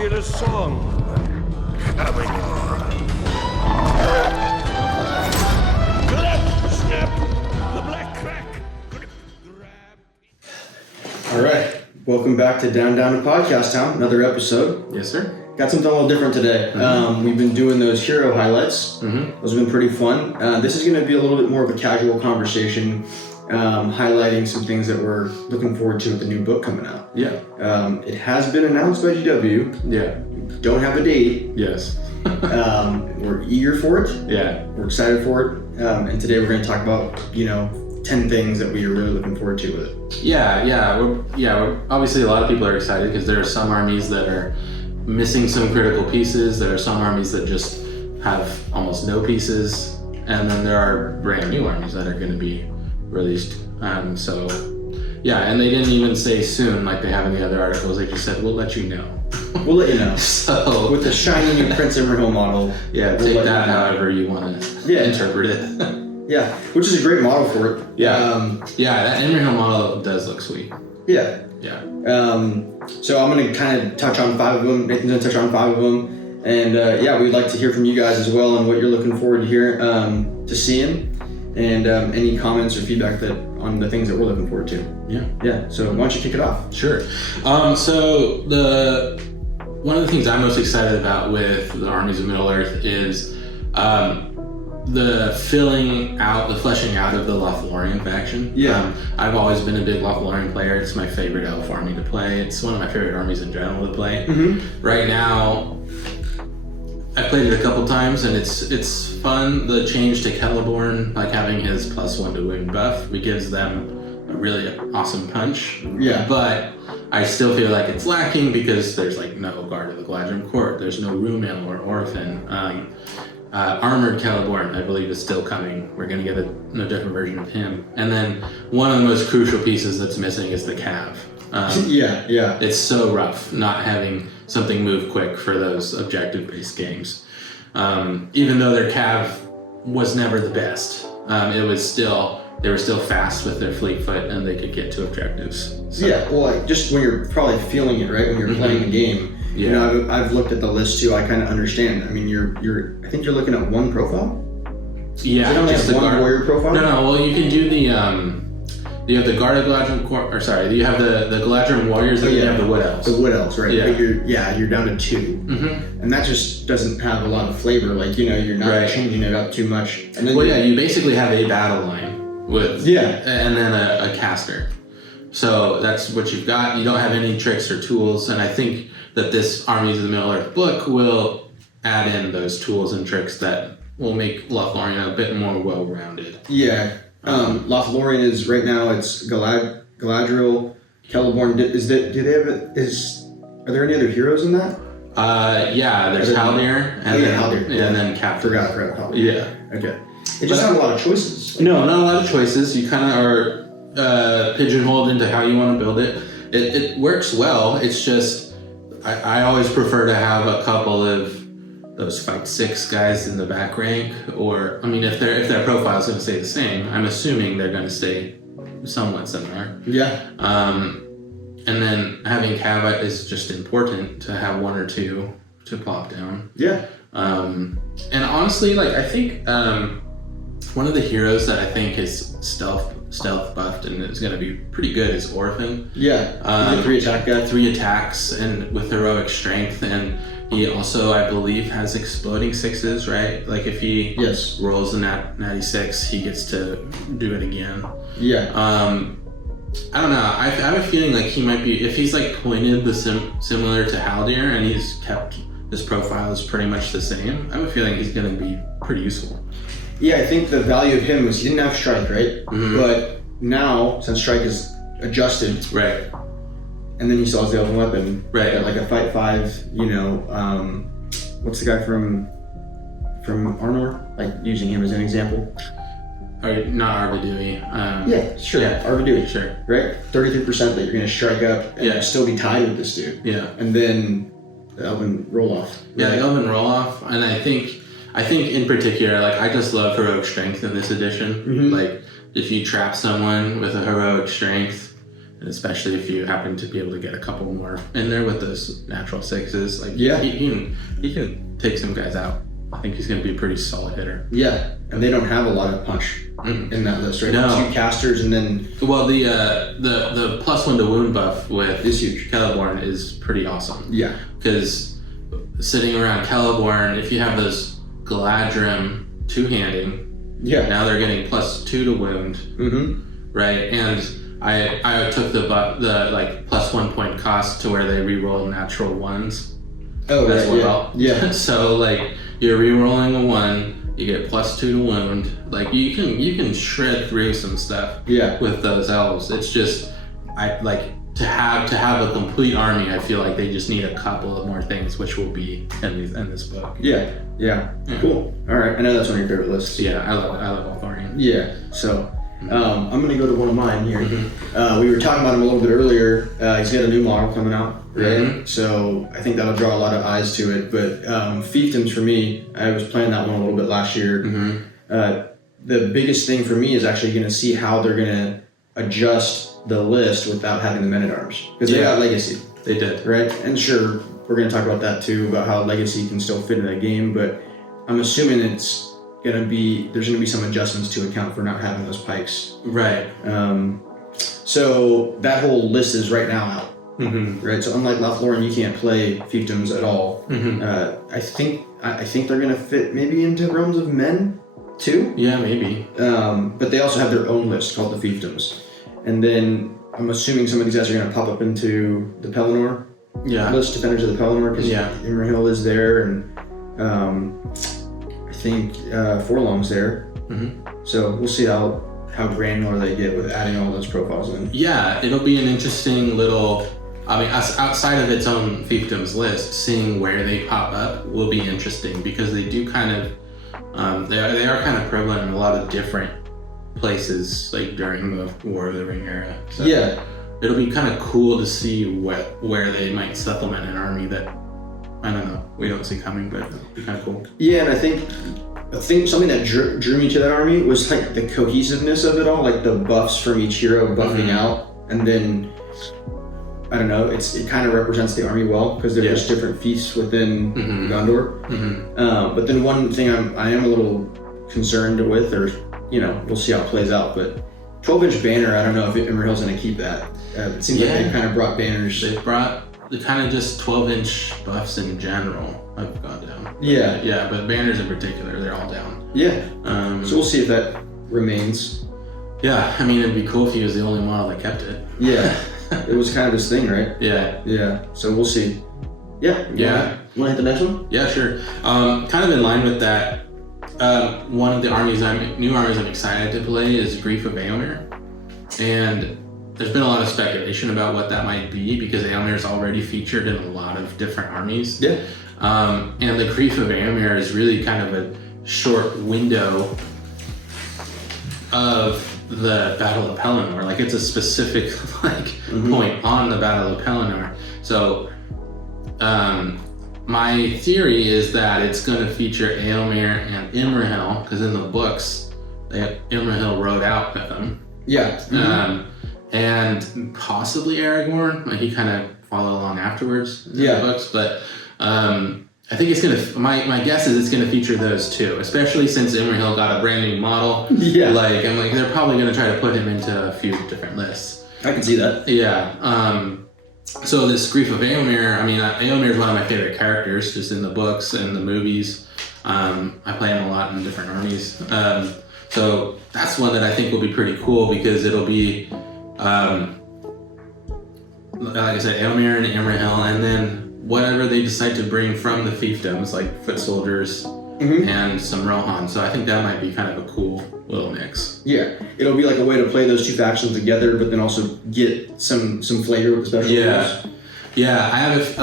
feel a song coming on. Clap, snap, the black crack. Grab. All right, welcome back to Down to Podcast Town, another episode. Yes, sir. Got something a little different today. We've been doing those hero highlights. Those have been pretty fun. This is going to be a little bit more of a casual conversation, highlighting some things that we're looking forward to with the new book coming out. Yeah. It has been announced by GW. Yeah. Don't have a date. Yes. We're eager for it. Yeah. We're excited for it. And today we're going to talk about, 10 things that we are really looking forward to with it. Yeah. We're obviously, a lot of people are excited because there are some armies that are missing some critical pieces. There are some armies that just have almost no pieces. And then there are brand new armies that are going to be released. And they didn't even say soon like they have in the other articles. They just said, we'll let you know. We'll let you know. So with the shiny new Prince Imrahil model. Yeah, we'll take that however you want to interpret it. Yeah, which is a great model for it. That Imrahil model does look sweet. Yeah. Yeah. So I'm going to kind of touch on 5 of them. Nathan's going to touch on 5 of them. And we'd like to hear from you guys as well and what you're looking forward to to seeing. And any comments or feedback on the things that we're looking forward to. Yeah. So why don't you kick it off? Sure. So one of the things I'm most excited about with the Armies of Middle-earth is the fleshing out of the Lothlorien faction. Yeah. I've always been a big Lothlorien player. It's my favorite elf army to play. It's one of my favorite armies in general to play. Mm-hmm. Right now, I played it a couple times and it's fun. The change to Celeborn, like having his +1 to wound buff, it gives them a really awesome punch. Yeah. But I still feel like it's lacking because there's like no Guard of the Galadrim Court. There's no Rumil or Orphan. Armored Celeborn, I believe, is still coming. We're going to get a different version of him. And then one of the most crucial pieces that's missing is the Cav. It's so rough not having something move quick for those objective-based games. Even though their Cav was never the best, they were still fast with their fleet foot and they could get to objectives. So. Yeah, well, just when you're probably feeling it, right? When you're playing the game. Yeah. I've looked at the list too. I kind of understand. I mean, I think you're looking at one profile. Yeah, just the one warrior profile. No. Well, you can do the you have the Guard of Galadrim Court, or sorry, you have the Galadrim Warriors, and you have the Wood Elves. The Wood Elves, right? Yeah. But you're down to 2, and that just doesn't have a lot of flavor. Like you're not changing it up too much. And then you basically have a battle line with and then a caster. So that's what you've got. You don't have any tricks or tools, and I think that this Armies of the Middle-earth book will add in those tools and tricks that will make Lothlorien a bit more well-rounded. Yeah. Lothlorien is right now. It's Galadriel, Celeborn. Are there any other heroes in that? There's Haldir, and then Captain. Forgot Haldir. Yeah. Okay. It just not a lot of choices. No, not a lot of choices. You kind of are pigeonholed into how you want to build it. It works well. It's just I always prefer to have a couple of those Fight 6 guys in the back rank, or if their profile is going to stay the same, I'm assuming they're going to stay somewhat similar. Yeah. And then having Cav is just important to have 1 or 2 to plop down. Yeah. And honestly, I think one of the heroes that I think is stealth buffed and is going to be pretty good is Orphan. Yeah. 3 attack guy. 3 attacks and with heroic strength, and he also, I believe, has exploding 6s, right? Like if he rolls a natty 6, he gets to do it again. Yeah. I don't know. I have a feeling like he might be, if he's pointed similar to Haldir and he's kept his profile is pretty much the same, I have a feeling he's going to be pretty useful. Yeah, I think the value of him was he didn't have strike, right? Mm-hmm. But now, since strike is adjusted, right, and then he still has the open weapon, right, like a Fight 5, what's the guy from Arnor? Like using him as an example. Or not Arvidui. Yeah, sure. Yeah. Arvidui, sure. Right, 33% that you're going to strike up and still be tied with this dude. Yeah, and then the Elven roll off. Yeah, the Elven roll off, and I think in particular, I just love heroic strength in this edition. Mm-hmm. If you trap someone with a heroic strength, And especially if you happen to be able to get a couple more in there with those natural sixes, like Yeah. he can take some guys out. I think he's going to be a pretty solid hitter. Yeah, and they don't have a lot of punch in that list, right? No. 2 casters and then Well, the +1 to wound buff with is huge. Celeborn is pretty awesome. Yeah. Because sitting around Celeborn, if you have those Galadrim two-handing, Yeah. now they're getting +2 to wound, right? And I took the like +1 point cost to where they reroll natural ones Oh, as right. well. Yeah. So like you're rerolling a 1, you get +2 to wound. Like you can shred through some stuff Yeah. with those elves. It's just I like to have a complete army. I feel like they just need a couple of more things, which will be in this book. Yeah. Yeah. Cool. All right. I know that's one of your favorite lists. Yeah, I love Lothlorien. Yeah. So I'm gonna go to one of mine here. We were talking about him a little bit earlier. He's got a new model coming out, right? So I think that'll draw a lot of eyes to it. But Fiefdoms for me, I was playing that one a little bit last year. The biggest thing for me is actually going to see how they're going to adjust the list without having the men at arms, because they got legacy. They did. Right? And sure, we're going to talk about that too, about how legacy can still fit in the game, but I'm assuming there's going to be some adjustments to account for not having those pikes. Right. So that whole list is right now out. Right? So unlike Lothlorien, you can't play Fiefdoms at all. I think they're going to fit maybe into Realms of Men too. Yeah, maybe. But they also have their own list called the Fiefdoms. And then I'm assuming some of these guys are going to pop up into the Pelennor list, Defenders of the Pelennor, because Imrahil is there, and I think Forlong's there. So we'll see how granular they get with adding all those profiles in. Yeah, it'll be an interesting little... I mean, outside of its own Fiefdoms list, seeing where they pop up will be interesting, because they do kind of... they are kind of prevalent in a lot of different places, like during the War of the Ring era. So it'll be kind of cool to see where they might supplement an army that, I don't know, we don't see coming, but it'll be kind of cool. Yeah, and I think something that drew me to that army was like the cohesiveness of it all, like the buffs from each hero buffing out, and then I don't know, it kind of represents the army well, because they're just different fiefs within Gondor. But then one thing I am a little concerned with, or we'll see how it plays out, but 12-inch banner, I don't know if Imrahil's going to keep that. It seems like they kind of brought banners. They've brought the kind of just 12-inch buffs in general have gone down. Yeah, but banners in particular, they're all down. Yeah. So we'll see if that remains. Yeah, I mean, it'd be cool if he was the only model that kept it. Yeah. It was kind of his thing, right? Yeah. So we'll see. Yeah. You want to hit the next one? Yeah, sure. Kind of in line with that, one of the new armies I'm excited to play is Grief of Eomer. And there's been a lot of speculation about what that might be, because Eomer is already featured in a lot of different armies. Yeah. And the Grief of Eomer is really kind of a short window of the Battle of Pelennor. Like, it's a specific point on the Battle of Pelennor. So my theory is that it's going to feature Eomer and Imrahil, because in the books Imrahil rode out with them. And possibly Aragorn, like he kind of followed along afterwards in the books, but I think it's gonna. My guess is it's gonna feature those two, especially since Imrahil got a brand new model. I'm like they're probably gonna try to put him into a few different lists. I can see that. So this Grief of Eomer, I mean, Eomer is one of my favorite characters, just in the books and the movies. I play him a lot in different armies. So that's one that I think will be pretty cool, because it'll be, like I said, Eomer and Imrahil, and then whatever they decide to bring from the fiefdoms, like foot soldiers and some Rohan. So I think that might be kind of a cool little mix. Yeah, it'll be like a way to play those two factions together, but then also get some flavor with the special rules. Yeah, I have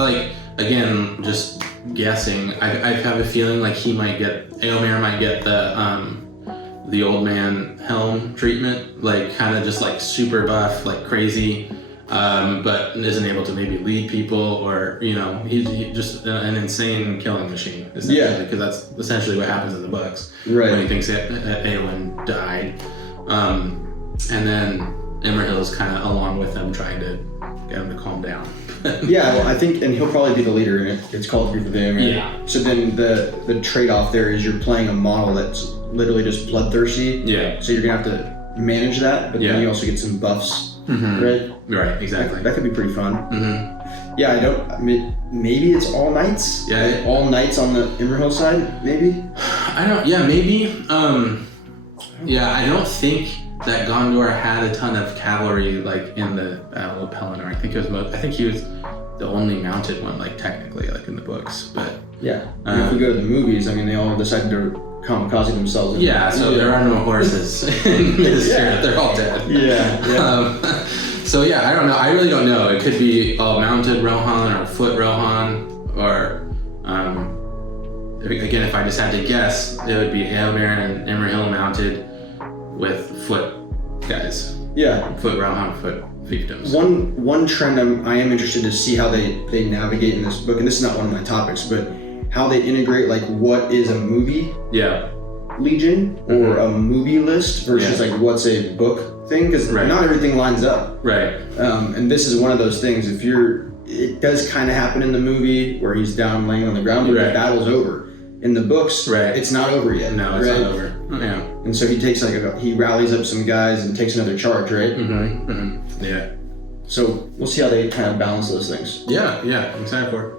again, just guessing, I have a feeling like Eomer might get the old man helm treatment, like kind of just like super buff, like crazy, but isn't able to maybe lead people, or he's just an insane killing machine, essentially, because that's essentially what happens in the books when he thinks that Eowyn died. And then Imrahil's kind of along with them, trying to get him to calm down. Yeah, well, I think, and he'll probably be the leader in it. It's called Grief of the Young. Yeah. So then the trade-off there is you're playing a model that's literally just bloodthirsty. Yeah. So you're gonna have to manage that, but then you also get some buffs, right? Right, exactly. That could be pretty fun. Mm-hmm. Yeah, maybe it's all knights? Yeah. Like all knights on the Imrahil side, maybe? Maybe. I don't think that Gondor had a ton of cavalry, like, in the Battle of Pelennor. I think he was the only mounted one, like, technically, like, in the books, but... Yeah. If we go to the movies, I mean, they all decided to kamikaze themselves. There are no horses in Minas Tirith. They're all dead. Yeah. I don't know. I really don't know. It could be a mounted Rohan or a foot Rohan, or again, if I just had to guess, it would be Eomer and Imrahil mounted with foot guys. Yeah. Foot Rohan, foot Fiefdoms. One trend I am interested to see how they navigate in this book, and this is not one of my topics, but how they integrate like what is a movie legion or a movie list versus like what's a book thing, because not everything lines up. Right. And this is one of those things. It does kind of happen in the movie where he's down laying on the ground, but the battle's over. In the books, it's not over yet. No, it's not over. Yeah. And so he takes he rallies up some guys and takes another charge, right? Mm-hmm. Mm-hmm. Yeah. So we'll see how they kind of balance those things. Yeah, I'm excited for it.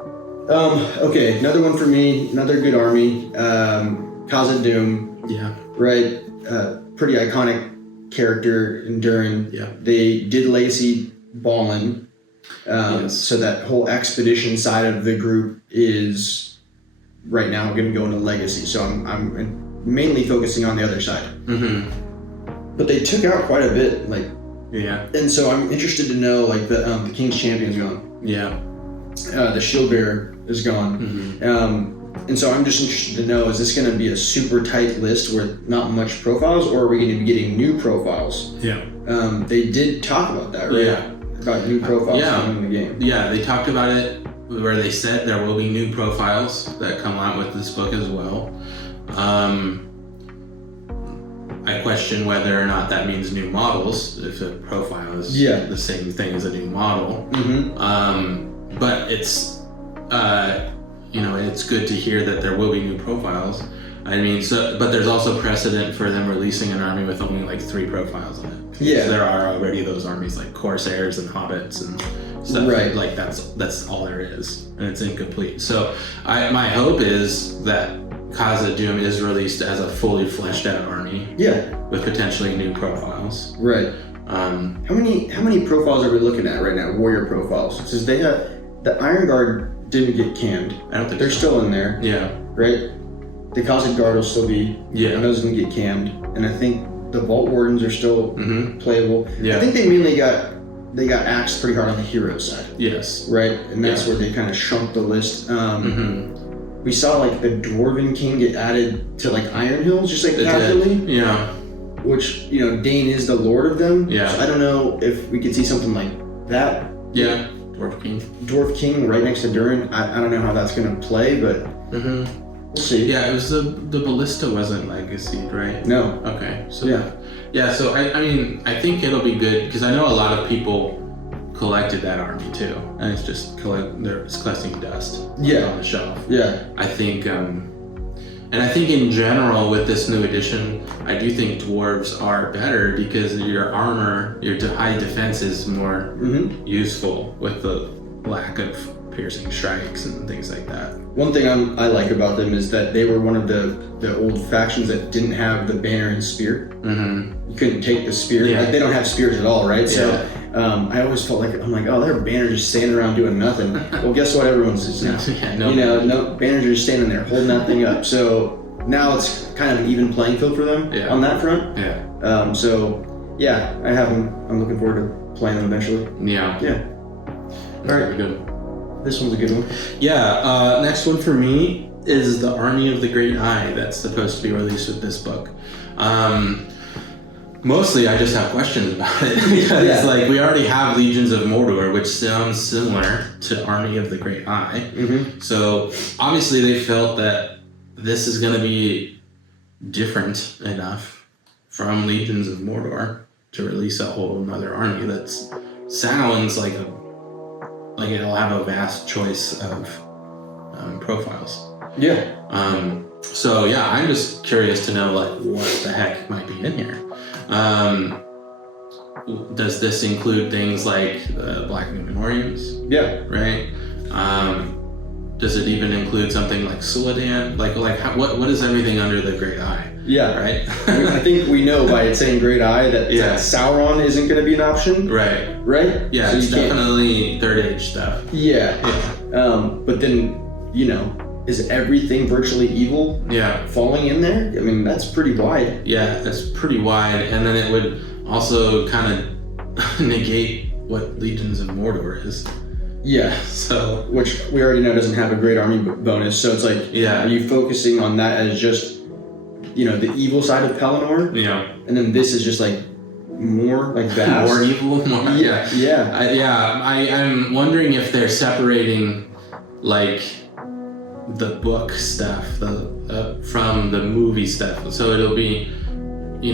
Okay, another one for me, another good army. Khazad-dum. Yeah. Right? Pretty iconic character in Durin. Yeah. They did legacy Balin. So that whole expedition side of the group is right now going to go into legacy. So I'm mainly focusing on the other side. Mm-hmm. But they took out quite a bit, and so I'm interested to know, the King's Champion's gone. Yeah. The Shield Bearer is gone. Mm-hmm. And so I'm just interested to know, is this going to be a super tight list with not much profiles, or are we going to be getting new profiles? Yeah. They did talk about that, right? Yeah. About new profiles coming in the game. Yeah, they talked about it where they said there will be new profiles that come out with this book as well. I question whether or not that means new models, if a profile is the same thing as a new model. Mm-hmm. But it's, it's good to hear that there will be new profiles. I mean, but there's also precedent for them releasing an army with only 3 profiles in it. Yeah. There are already those armies like Corsairs and Hobbits and stuff. Right. That's all there is, and it's incomplete. So my hope is that Khazad-dum is released as a fully fleshed out army. Yeah. With potentially new profiles. Right. How many profiles are we looking at right now? Warrior profiles. Since they have the Iron Guard didn't get canned. I don't think they're still in there. Yeah. Right. The Khazad Guard will still be. Yeah. And those didn't get cammed, and I think the Vault Wardens are still playable. Yeah. I think they mainly got axed pretty hard on the hero side. Yes. Right? And that's where they kind of shrunk the list. We saw the Dwarven King get added to Iron Hills, just casually. Yeah. Which, Dane is the lord of them. Yeah. So I don't know if we could see something like that. Yeah. Dwarf King right next to Durin. I don't know how that's going to play, but we'll see. Yeah, it was the Ballista wasn't legacied, right? No. Okay. So so I mean, I think it'll be good because I know a lot of people collected that army too, and it's just collecting dust on the shelf. Yeah. I think, and I think in general with this new edition, I do think dwarves are better because your armor, your high defense is more useful with the lack of piercing strikes and things like that. One thing I like about them is that they were one of the old factions that didn't have the banner and spear. Mm-hmm. You couldn't take the spear. Yeah. They don't have spears at all, right? Yeah. So I always felt their banner just standing around doing nothing. Well, guess what? Everyone's just no banners are just standing there holding that thing up. So now it's kind of an even playing field for them on that front. Yeah. I have them. I'm looking forward to playing them eventually. Yeah. Yeah. All right. Good. This one's a good one. Yeah, next one for me is the Army of the Great Eye that's supposed to be released with this book. Mostly I just have questions about it because we already have Legions of Mordor, which sounds similar to Army of the Great Eye. Mm-hmm. So obviously they felt that this is going to be different enough from Legions of Mordor to release a whole another army that sounds like it'll have a vast choice of profiles. Yeah. So yeah, I'm just curious to know like what the heck might be in here. Does this include things like Black Numenorians? Yeah. Right. Does it even include something like Caladan? What is everything under the Great Eye? Yeah. Right. I think we know by it saying Great Eye that Sauron isn't going to be an option. Right. Right. Yeah, so it's definitely Third Age stuff. Yeah. But then, is everything virtually evil? Yeah. Falling in there? I mean, that's pretty wide. Yeah, that's pretty wide, and then it would also kind of negate what Legions of Mordor is. Yeah. So, which we already know doesn't have a great army bonus. So it's like, are you focusing on that as just, the evil side of Pelennor? Yeah. And then this is just like more like that. More evil. More. Yeah. Yeah. I'm wondering if they're separating like the book stuff from the movie stuff. So it'll be,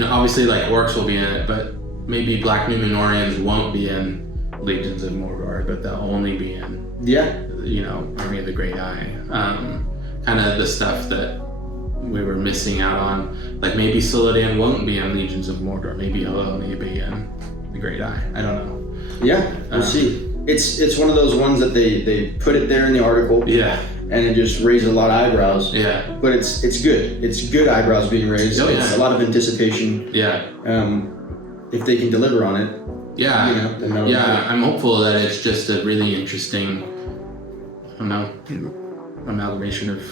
obviously like orcs will be in it, but maybe Black Numenorians won't be in Legions of Mordor, but they'll only be in Army of the Great Eye. Kind of the stuff that we were missing out on. Like maybe Caladan won't be in Legions of Mordor. Maybe he'll only be in the Great Eye. I don't know. Yeah, we'll see. It's one of those ones that they put it there in the article. Yeah. And it just raises a lot of eyebrows. Yeah. But it's good. It's good eyebrows being raised. Oh, yeah. It's a lot of anticipation. Yeah. If they can deliver on it. Yeah. I'm hopeful that it's just a really interesting, amalgamation of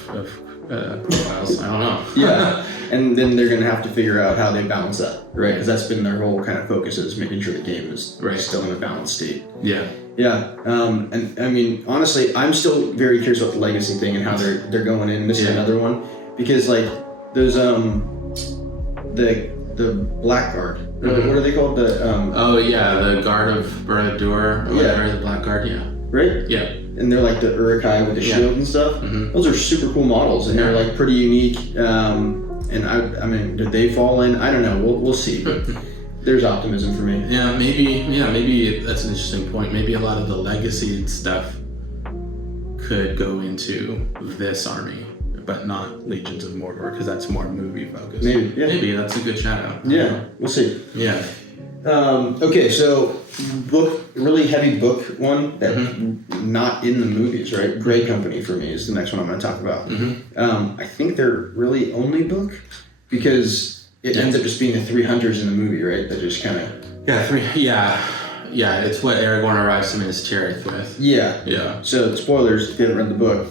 profiles. I don't know. Yeah. And then they're going to have to figure out how they balance that, right? Because that's been their whole kind of focus, is making sure the game is still in a balanced state. Yeah. Yeah. And I mean, honestly, I'm still very curious about the legacy thing and how they're going in. This is another one. Because like there's the Blackguard. Mm-hmm. What are they called? The the Guard of Baradur, or whatever, the Blackguard, right? Yeah. And they're like the Uruk-hai with the shield and stuff. Mm-hmm. Those are super cool models, and they're like pretty unique. And I mean, did they fall in? I don't know. We'll see. But there's optimism for me. Yeah, maybe that's an interesting point. Maybe a lot of the legacy stuff could go into this army, but not Legions of Mordor, because that's more movie focused. Maybe that's a good shout out. Yeah, we'll see. Yeah. Okay, so really heavy book one that not in the movies, right? Grey Company for me is the next one I'm going to talk about. Mm-hmm. I think they're really only book because it ends up just being the 300s in the movie, right? That just kind of it's what Aragorn arrives to Minas Tirith with. Yeah. So spoilers if you haven't read the book.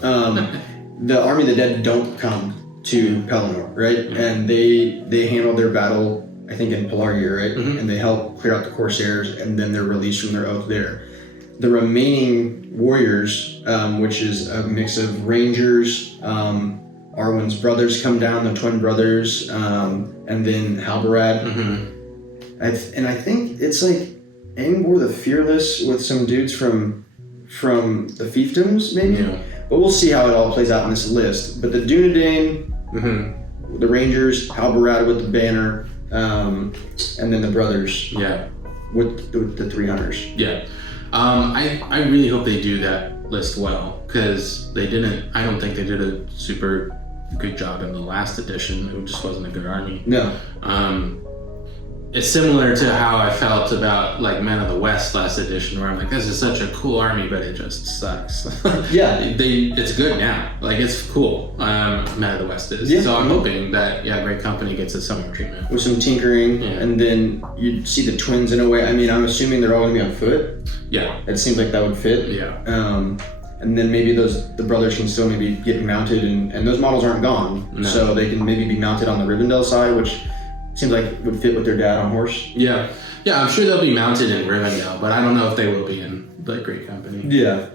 The Army of the Dead don't come to Pelennor, right? Mm-hmm. And they handle their battle, I think, in Pelargir, right? Mm-hmm. And they help clear out the Corsairs, and then they're released from their oath there. The remaining warriors, which is a mix of Rangers, Arwen's brothers come down, the twin brothers, and then Halbarad. Mm-hmm. And I think it's like Angbor the Fearless with some dudes from the Fiefdoms, maybe? Yeah. But we'll see how it all plays out in this list. But the Dunedain, the Rangers, Halbarad with the banner, and then the brothers. Yeah. With the 300s. Yeah. I really hope they do that list well, because I don't think they did a super good job in the last edition. It just wasn't a good army. No. It's similar to how I felt about like Men of the West last edition, where I'm like, this is such a cool army, but it just sucks. Yeah. It's good now. Like, it's cool. Men of the West is. Yeah. So I'm hoping that, Great Company gets a similar treatment. With some tinkering, and then you'd see the twins in a way. I mean, I'm assuming they're all going to be on foot. Yeah. It seems like that would fit. Yeah. And then maybe the brothers can still maybe get mounted, and those models aren't gone. No. So they can maybe be mounted on the Rivendell side, which seems like it would fit with their dad on horse. Yeah. Yeah, I'm sure they'll be mounted in Rivendell, but I don't know if they will be in the Great Company. Yeah.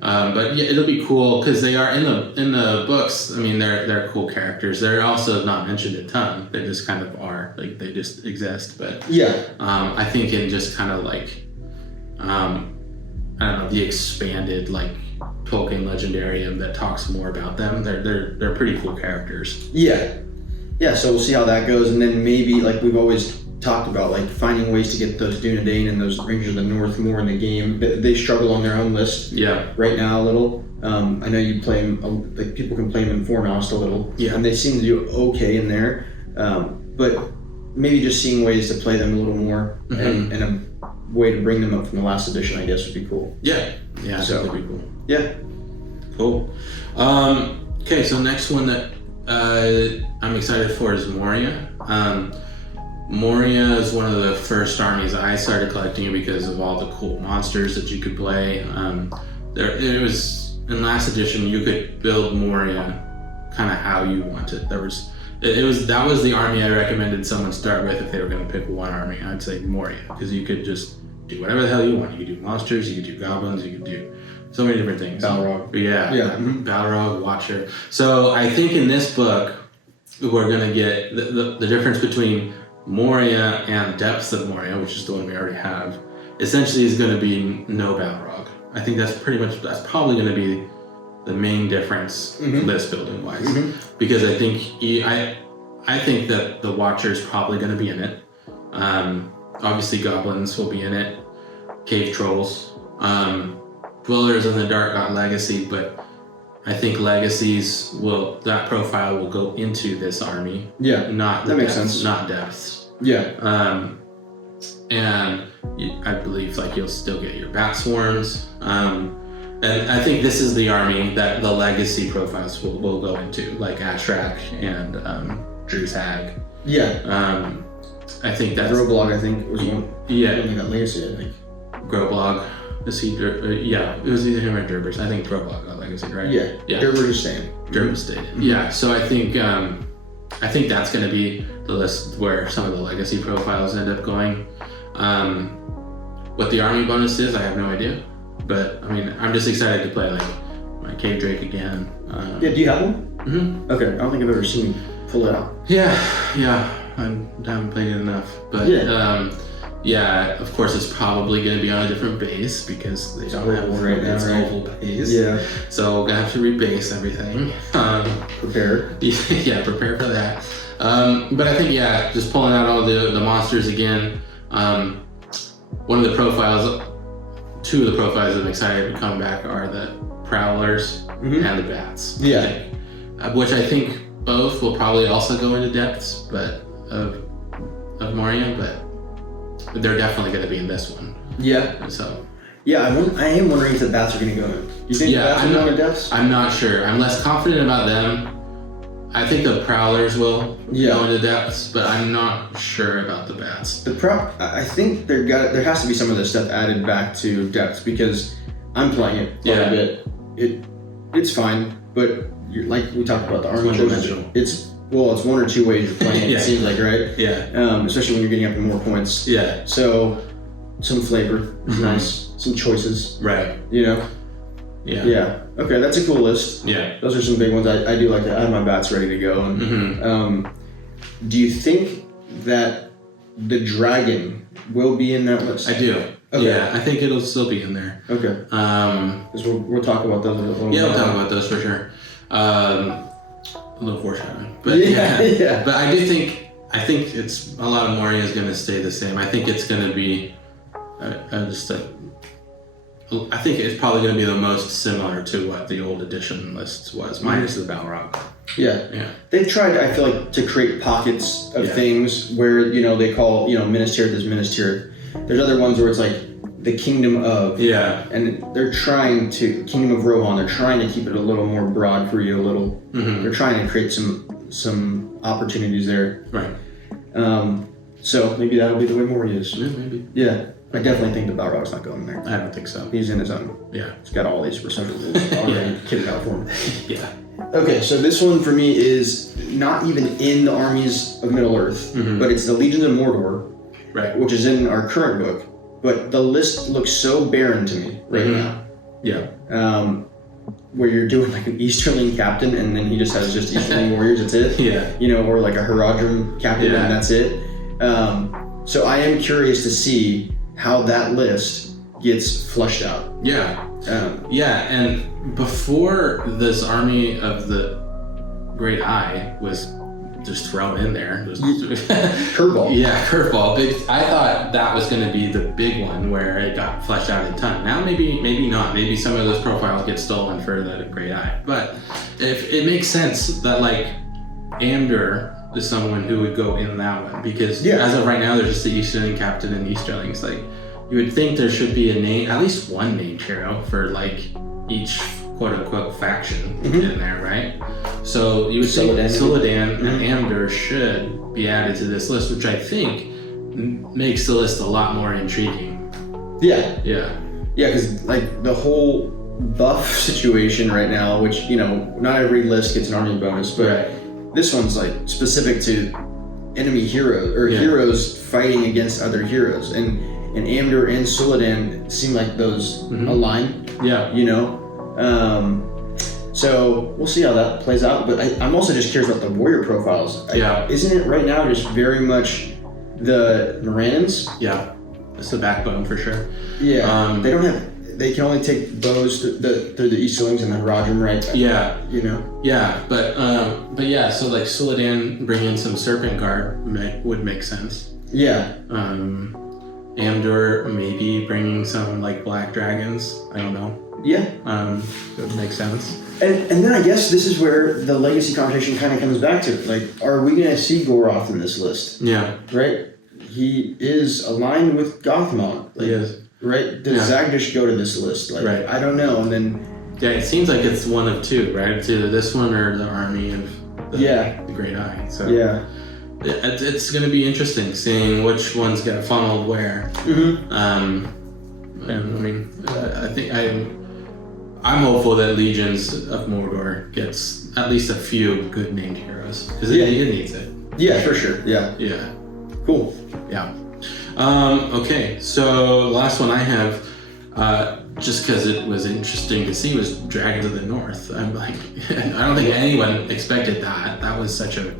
But it'll be cool because they are in the books. I mean, they're cool characters. They're also not mentioned a ton. They just kind of are, like, they just exist. But I think in just kind of like I don't know, the expanded like Tolkien legendarium that talks more about them, they're pretty cool characters. Yeah, so we'll see how that goes, and then maybe, like we've always talked about, like finding ways to get those Dunedain and those Rangers of the North more in the game. They struggle on their own list right now a little. I know you play them, like people can play them in Foremost a little, and they seem to do okay in there. But maybe just seeing ways to play them a little more and a way to bring them up from the last edition, I guess, would be cool. Yeah, so that would be cool. Yeah, cool. Okay, so next one that I'm excited for is Moria. Moria is one of the first armies I started collecting because of all the cool monsters that you could play. It was in last edition you could build Moria kind of how you wanted. That was the army I recommended someone start with if they were going to pick one army. I'd say Moria, because you could just do whatever the hell you want. You could do monsters, you could do goblins, you could do so many different things. Balrog. Balrog, Watcher. So I think in this book we're going to get the difference between Moria and Depths of Moria, which is the one we already have, essentially is going to be no Balrog. I think that's probably going to be the main difference list building wise, because I think that the Watcher is probably going to be in it. Obviously goblins will be in it, cave trolls, Dwellers in the Dark got Legacy, but I think Legacies that profile will go into this army. Yeah, not that makes depths, sense. Not Depths. Yeah. And I believe like you'll still get your Bat Swarms. And I think this is the army that the Legacy profiles will go into, like Ashrak and Drew's Hag. Yeah. I think that's Groblog, I think, was one. Yeah. One that got Legacy, I think. Groblog. Is he? It was either him or Durbers. I think Groblog got Legacy, right? Yeah. Durbers is staying. Durbers stayed. Yeah. So I think that's going to be the list where some of the Legacy profiles end up going. What the army bonus is, I have no idea. But I mean, I'm just excited to play like my Cave Drake again. Do you have one? Okay, I don't think I've ever seen you pull it out. Yeah, I haven't played it enough. But of course, it's probably going to be on a different base because they don't have one right now. It's an oval base. Yeah. So gonna have to rebase everything. Prepare. Yeah, prepare for that. But I think just pulling out all the monsters again. One of the profiles. Two of the profiles I'm excited to come back are the Prowlers and the Bats. Yeah. Which I think both will probably also go into Depths of Moria, but they're definitely going to be in this one. Yeah. So. Yeah, I am wondering if the Bats are going to go in. You think the Bats will go into Depths? I'm not sure. I'm less confident about them. I think the Prowlers will go into Depths, but I'm not sure about the Bats. I think there has to be some of this stuff added back to Depths, because I'm playing it a bit. It's fine, but like we talked about the army dimension. It's one or two ways you're playing it. It seems like, right? Yeah. Especially when you're getting up to more points. Yeah. So some flavor is nice. Some choices. Right. You know. Yeah. Yeah. Okay, that's a cool list. Yeah. Those are some big ones. I do like that. I have my Bats ready to go. And do you think that the dragon will be in that list? I do. Okay. Yeah, I think it'll still be in there. Okay. Because we'll talk about those a little more. Yeah, we'll talk about those for sure. A little foreshadowing. But But I think it's a lot of Moria is going to stay the same. I think it's going to be I think it's probably going to be the most similar to what the old edition list was, minus the Balrog. Yeah. They've tried, I feel like, to create pockets of things where, they call, Minister this Minister. There's other ones where it's like the Kingdom of. Yeah. And they're trying to, Kingdom of Rohan, they're trying to keep it a little more broad for you, a little. They're trying to create some opportunities there. Right. So maybe that'll be the way Moria is. Yeah, maybe. Yeah. I definitely think the Balrog's not going there. I don't think so. He's in his own. Yeah. He's got all these reciprocal rules already kitted out for him. Yeah. Okay, so this one for me is not even in the Armies of Middle-earth, but it's the Legions of Mordor, right? Which is in our current book. But the list looks so barren to me right now. Yeah. Where you're doing like an Easterling captain, and then he just has just Easterling warriors. That's it. Yeah. Or like a Haradrim captain, and that's it. So I am curious to see how that list gets flushed out. Yeah. And before this army of the Great Eye was just thrown in there. Curveball. Yeah, curveball. I thought that was going to be the big one where it got fleshed out a ton. Now maybe not. Maybe some of those profiles get stolen for the Great Eye. But if it makes sense that like Amdur is someone who would go in that one, because as of right now there's just the Easterling Captain and Easterlings. Like you would think there should be a name, at least one named hero for like each quote unquote faction in there, right? So you would say Suladan and Amdur should be added to this list, which I think makes the list a lot more intriguing. Yeah, because like the whole buff situation right now, which not every list gets an army bonus, but this one's like specific to enemy heroes or heroes fighting against other heroes, and Amdur and Suladan seem like those align. So we'll see how that plays out. But I'm also just curious about the warrior profiles. Isn't it right now just very much the Morannons? Yeah, it's the backbone for sure. Yeah, they don't have. They can only take bows through the Easterlings and the Rodrum, right? Yeah, Yeah, but yeah. So like Suladan bringing some Serpent Guard would make sense. Yeah. Amdur maybe bringing some like Black Dragons. I don't know. Yeah. That would make sense. And then I guess this is where the legacy conversation kind of comes back to. Like, are we going to see Goroth in this list? Yeah. Right? He is aligned with Gothmog. Like, he is. Right? Does Zagdish go to this list? Like, I don't know. And then... Yeah, it seems like it's one of two, right? It's either this one or the Army of the Great Eye. So it's going to be interesting seeing which ones get funneled where. And I mean, I think I'm hopeful that Legions of Mordor gets at least a few good named heroes because it needs it. Yeah, for sure. Yeah. Cool. Yeah. Okay, so the last one I have, just because it was interesting to see, was Dragons of the North. I'm like, I don't think anyone expected that. That was such a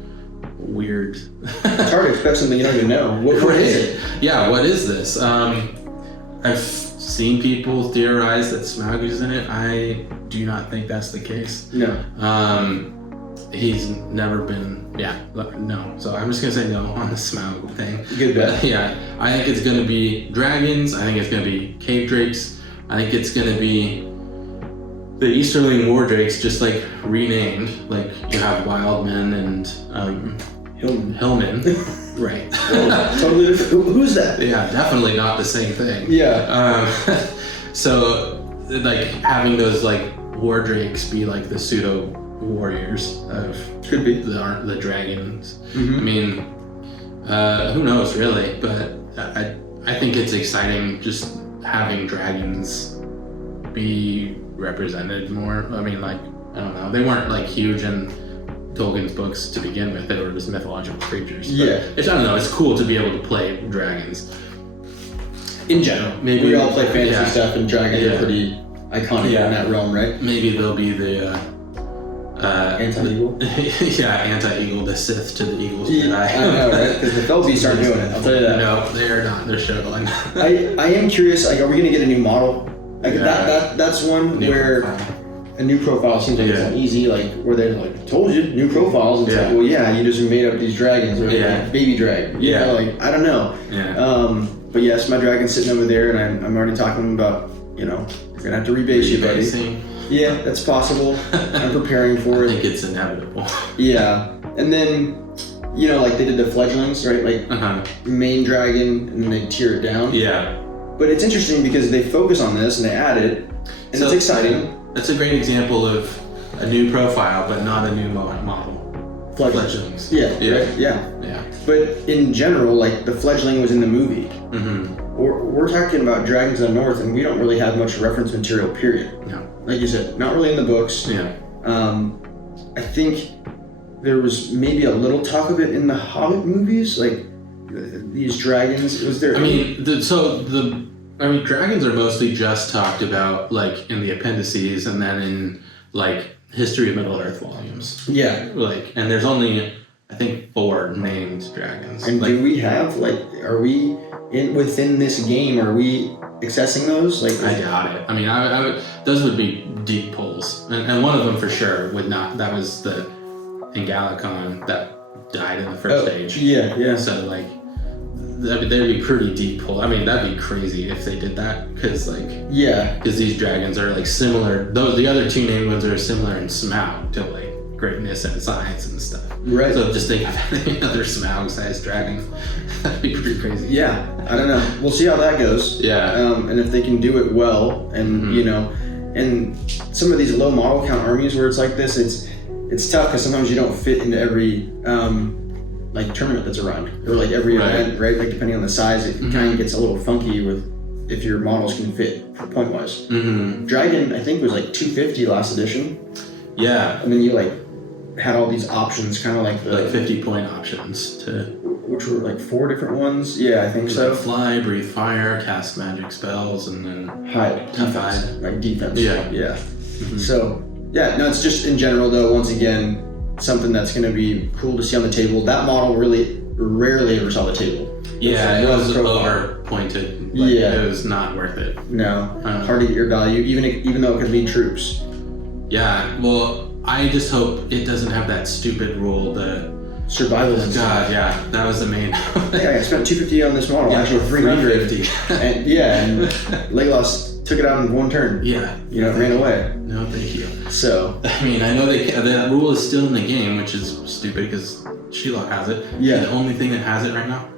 weird. It's hard to expect something you don't even know. What is it? Yeah, what is this? I've seen people theorize that Smaug is in it. I do not think that's the case. No. He's never been, no. So I'm just gonna say no on the Smaug thing. Good bet. I think it's gonna be dragons. I think it's gonna be cave drakes. I think it's gonna be the Easterling war drakes, just like renamed. Like you have Wildmen and Hillmen. Right. Totally different. Who's that? Yeah, definitely not the same thing. Yeah. So like having those like war drakes be like the pseudo warriors of could be the dragons. I mean, who knows really, but I think it's exciting just having dragons be represented more. I mean, like, I don't know, they weren't like huge in Tolkien's books to begin with. They were just mythological creatures. I don't know, it's cool to be able to play dragons in general. Maybe we all play fantasy stuff, and dragons are pretty iconic in that realm, right? Maybe they'll be the anti-eagle? Anti-eagle, the Sith to the Eagles. I know, right? Because the Felbees aren't doing it, I'll tell you that. No, they're not. They're struggling. I am curious, like, are we going to get a new model? Like, that's one where a new profile seems like it's easy, like, where they're like, told you, new profiles. It's like, well, you just made up these dragons, or like baby dragons. You know, like, I don't know. But yes, my dragon's sitting over there, and I'm already talking about, you're going to have to rebase you, buddy. Yeah, that's possible. I'm preparing for it. I think it's inevitable. Yeah. And then, like they did the fledglings, right? Like main dragon, and then they tear it down. Yeah. But it's interesting because they focus on this and they add it, and it's exciting. That's a great example of a new profile, but not a new model. Fledglings. Yeah. Right? Yeah. But in general, like the fledgling was in the movie. We're talking about Dragons of the North, and we don't really have much reference material, period. No. Like you said, not really in the books. Yeah. I think there was maybe a little talk of it in the Hobbit movies, like these dragons. Was there? Dragons are mostly just talked about like in the appendices, and then in like History of Middle Earth volumes. Yeah. Like, and there's only I think 4 named dragons. And do we have are we within this game? Are we accessing those? Like, I doubt it. I mean, I would. Those would be deep pulls, and one of them for sure would not. That was in Galacon that died in the first stage. Yeah. So like, that'd be pretty deep pull. I mean, that'd be crazy if they did that, because these dragons are like similar. The other two named ones are similar in Smaug to like greatness and science and stuff. Right. So just think of any other Smaug-sized dragon. That'd be pretty crazy. Yeah, I don't know. We'll see how that goes. Yeah. And if they can do it well, and and some of these low model count armies where it's like this, it's tough because sometimes you don't fit into every like tournament that's around, or like every event, right? Like depending on the size, it kind of gets a little funky with if your models can fit point wise. Dragon, I think, was like 250 last edition. Yeah. And then you like had all these options, kind of like the 50-point options which were like 4 different ones. Yeah, I think so. Like fly, breathe fire, cast magic spells, and then hide, like defense. Yeah. So yeah, no, it's just in general though. Once again, something that's going to be cool to see on the table. That model really rarely ever saw the table. Yeah, it was over pointed. Like, it was not worth it. No, hard to get your value, even though it could lead troops. Yeah, well, I just hope it doesn't have that stupid rule, the survival. God, yeah, that was the main. Yeah, I spent 250 on this model. Actually, 350. and Legolas took it out in one turn. Yeah, it ran away. No, thank you. So I mean, I know that rule is still in the game, which is stupid because Sheila has it. Yeah, the only thing that has it right now.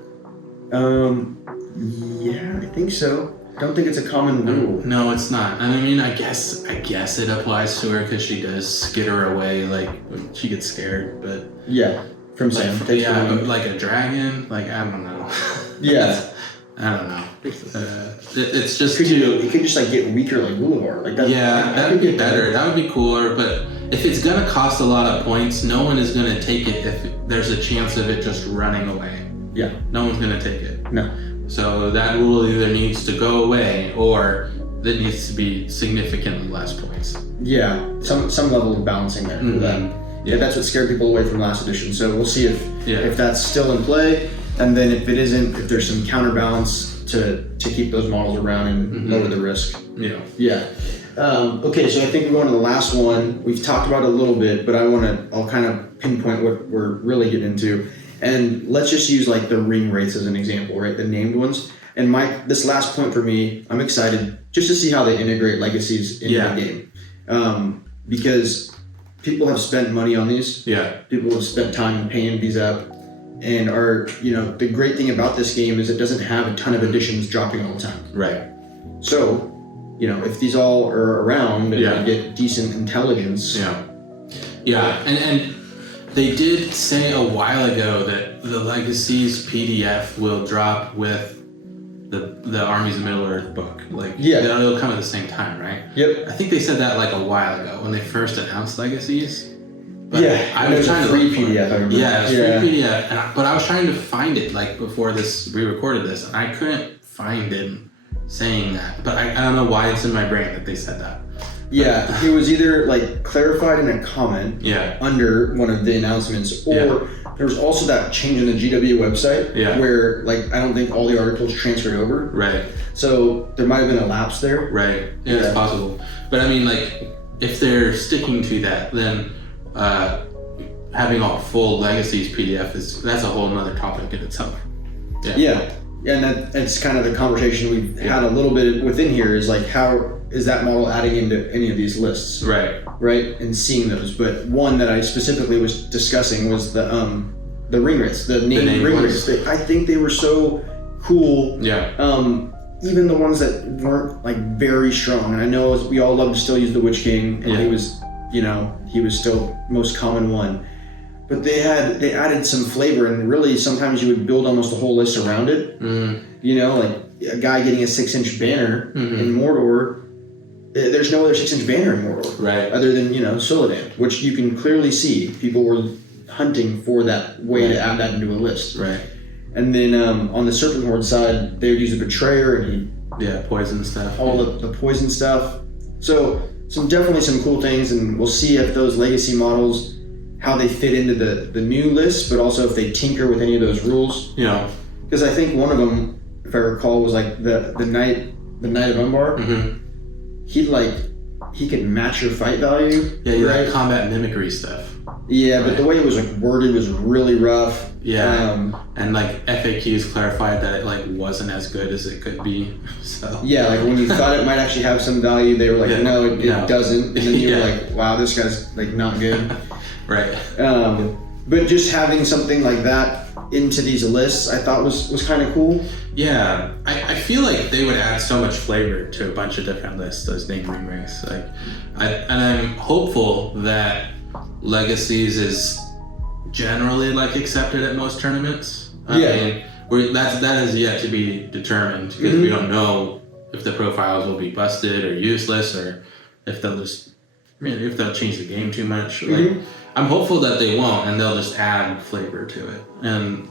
Yeah, I think so. I don't think it's a common rule. No, it's not. I mean, I guess it applies to her because she does skitter away, like when she gets scared. But yeah, from Sam. But like a dragon, like I don't know. Yeah, I don't know. It's just it could just like get weaker like Boulevard. Like that. Yeah, that would be better. That would be cooler. But if it's gonna cost a lot of points, no one is gonna take it if there's a chance of it just running away. Yeah, no one's gonna take it. No. So that rule either needs to go away or there needs to be significantly less points. Yeah, some level of balancing there for that. Yeah, that's what scared people away from last edition. So we'll see if that's still in play, and then if it isn't, if there's some counterbalance to keep those models around and lower the risk. Yeah. Okay, so I think we're going to the last one. We've talked about it a little bit, but I'll kind of pinpoint what we're really getting into. And let's just use like the ring wraiths as an example, right? The named ones. And this last point for me, I'm excited just to see how they integrate legacies into the game. Because people have spent money on these. Yeah. People have spent time paying these up. And the great thing about this game is it doesn't have a ton of additions dropping all the time. Right. So, if these all are around, they're going to get decent intelligence. Yeah. Yeah. And they did say a while ago that the Legacies PDF will drop with the Armies of Middle-earth book. It'll come at the same time, right? Yep. I think they said that like a while ago when they first announced Legacies. But I was trying to free PDF. I remember. Yeah, it was free PDF. But I was trying to find it like before we recorded this, and I couldn't find it saying that. But I don't know why it's in my brain that they said that. Yeah, it was either like clarified in a comment under one of the announcements, or there was also that change in the GW website where like I don't think all the articles transferred over. Right. So there might have been a lapse there. Right. Yeah, it's possible. But I mean, like if they're sticking to that, then having a full Legacies PDF that's a whole nother topic in itself. Yeah. And that's kind of the conversation we've had a little bit within here is like, how is that model adding into any of these lists? Right. And seeing those. But one that I specifically was discussing was the ring wraiths, the named ring wraiths. I think they were so cool. Yeah. Even the ones that weren't like very strong. And I know we all love to still use the Witch King, and he was still most common one. But they added some flavor, and really sometimes you would build almost a whole list around it. Like a guy getting a 6-inch banner in Mordor. There's no other 6-inch banner in Mordor, right? Other than Solodan, which you can clearly see people were hunting for that way to add that into a list, right? And then on the Serpent Horde side, they would use a Betrayer and poison stuff, all the poison stuff. So definitely some cool things, and we'll see if those legacy models, how they fit into the new list, but also if they tinker with any of those rules. Because I think one of them, if I recall, was like the Knight of Umbar. He could match your fight value. Yeah, right? Like combat mimicry stuff. Yeah, but the way it was like worded was really rough. Yeah, and like FAQs clarified that it like wasn't as good as it could be. So yeah, like when you thought it might actually have some value, they were like, no, it doesn't. And then you were like, wow, this guy's like not good. Right. But just having something like that into these lists, I thought was kind of cool. Yeah, I feel like they would add so much flavor to a bunch of different lists, those name ring ranks. Like, I'm hopeful that Legacies is generally like accepted at most tournaments. I mean, that is yet to be determined because we don't know if the profiles will be busted or useless, or if they'll change the game too much. Like, I'm hopeful that they won't, and they'll just add flavor to it and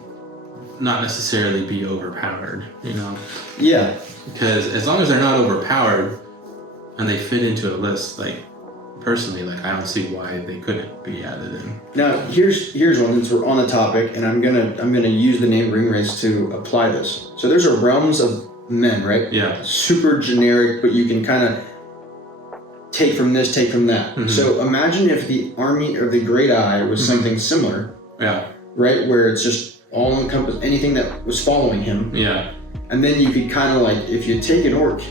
not necessarily be overpowered. You know? Yeah. Because as long as they're not overpowered and they fit into a list, like, personally, like, I don't see why they couldn't be added in. Now, here's one, since we're on the topic, and I'm gonna use the name ring race to apply this. So there's a realms of men, right? Yeah. Super generic, but you can kind of take from this, take from that. So imagine if the army or the Great Eye was something similar. Yeah. Right, where it's just all encompass anything that was following him. Yeah. And then you could kind of like, if you take an orc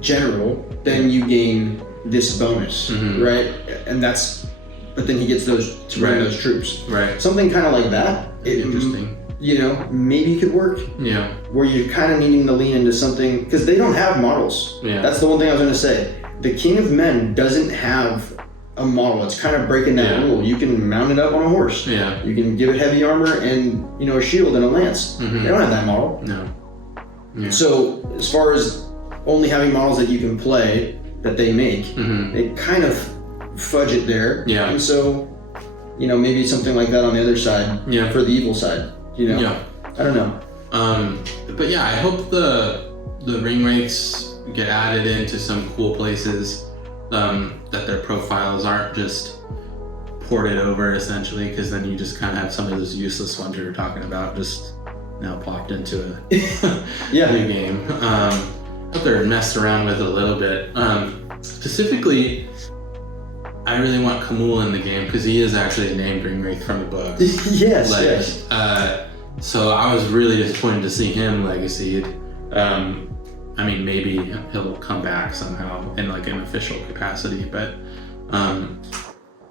general, then you gain this bonus, right? And but then he gets those to run those troops. Right. Something kind of like that. Interesting. You know, maybe could work. Yeah. Where you're kind of needing to lean into something, because they don't have models. Yeah. That's the one thing I was going to say. The King of Men doesn't have a model. It's kind of breaking that rule. You can mount it up on a horse. Yeah. You can give it heavy armor and, you know, a shield and a lance. They don't have that model. No. Yeah. So as far as only having models that you can play that they make, they kind of fudge it there. Yeah. And so, you know, maybe something like that on the other side. Yeah. For the evil side. You know. Yeah. I don't know. But yeah, I hope the ring rates get added into some cool places. That their profiles aren't just ported over essentially, because then you just kind of have some of those useless ones you're talking about just now plopped into a new game. Hope they're messed around with a little bit. Specifically, I really want Kamul in the game because he is actually a named ring wraith from the book. Yes. So I was really disappointed to see him legacied. I mean, maybe he'll come back somehow in like an official capacity, but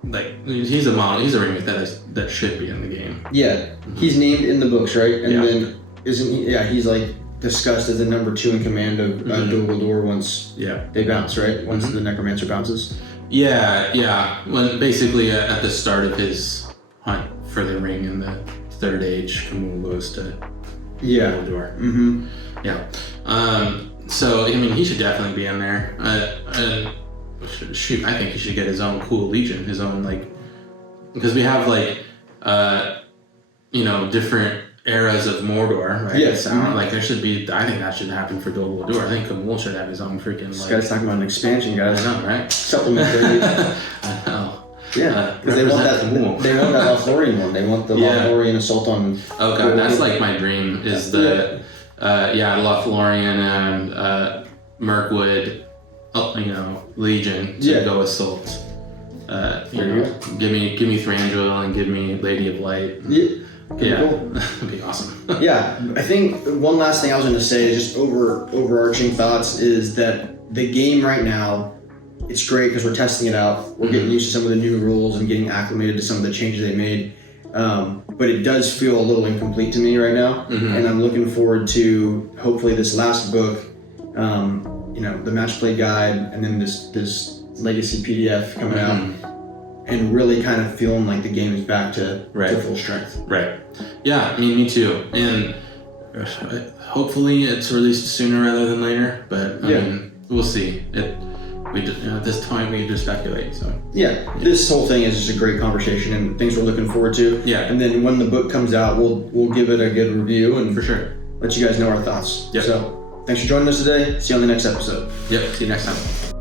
like he's a model, he's a ring that should be in the game. Yeah, he's named in the books, right? And then isn't he? Yeah, he's like discussed as the number 2 in command of Dol Guldur once they bounce, right? Once the necromancer bounces. Yeah. When basically at the start of his hunt for the ring in the Third Age, Kamul goes to Dol Guldur. Yeah. So, I mean, he should definitely be in there. Shoot, I think he should get his own cool legion, his own, like, because we have, like, you know, different eras of Mordor, right? Yes. Like, there should be, I think that should happen for Dol Guldur. I think Kamul should have his own freaking, This like... guy's talking about an expansion, guys. I know, right? Supplement, baby. I know. Yeah, because they want that Lothlorien one. They want the Lothlorien assault on... Oh, God, that's, like, my dream, is the... Lothlorien and Mirkwood, you know, Legion to go assault. You know, give me Thranduil and give me Lady of Light. Cool. That'd be awesome. Yeah, I think one last thing I was going to say is just overarching thoughts is that the game right now, it's great because we're testing it out. We're getting used to some of the new rules and getting acclimated to some of the changes they made. But it does feel a little incomplete to me right now, and I'm looking forward to hopefully this last book, you know, the match play guide, and then this legacy PDF coming out, and really kind of feeling like the game is back to full strength. Right. Yeah, I mean, me too. And hopefully it's released sooner rather than later. But I mean, we'll see. At this time we just speculate. So this whole thing is just a great conversation and things we're looking forward to. And then when the book comes out, we'll give it a good review and for sure let you guys know our thoughts. So thanks for joining us today. See you on the next episode. See you next time.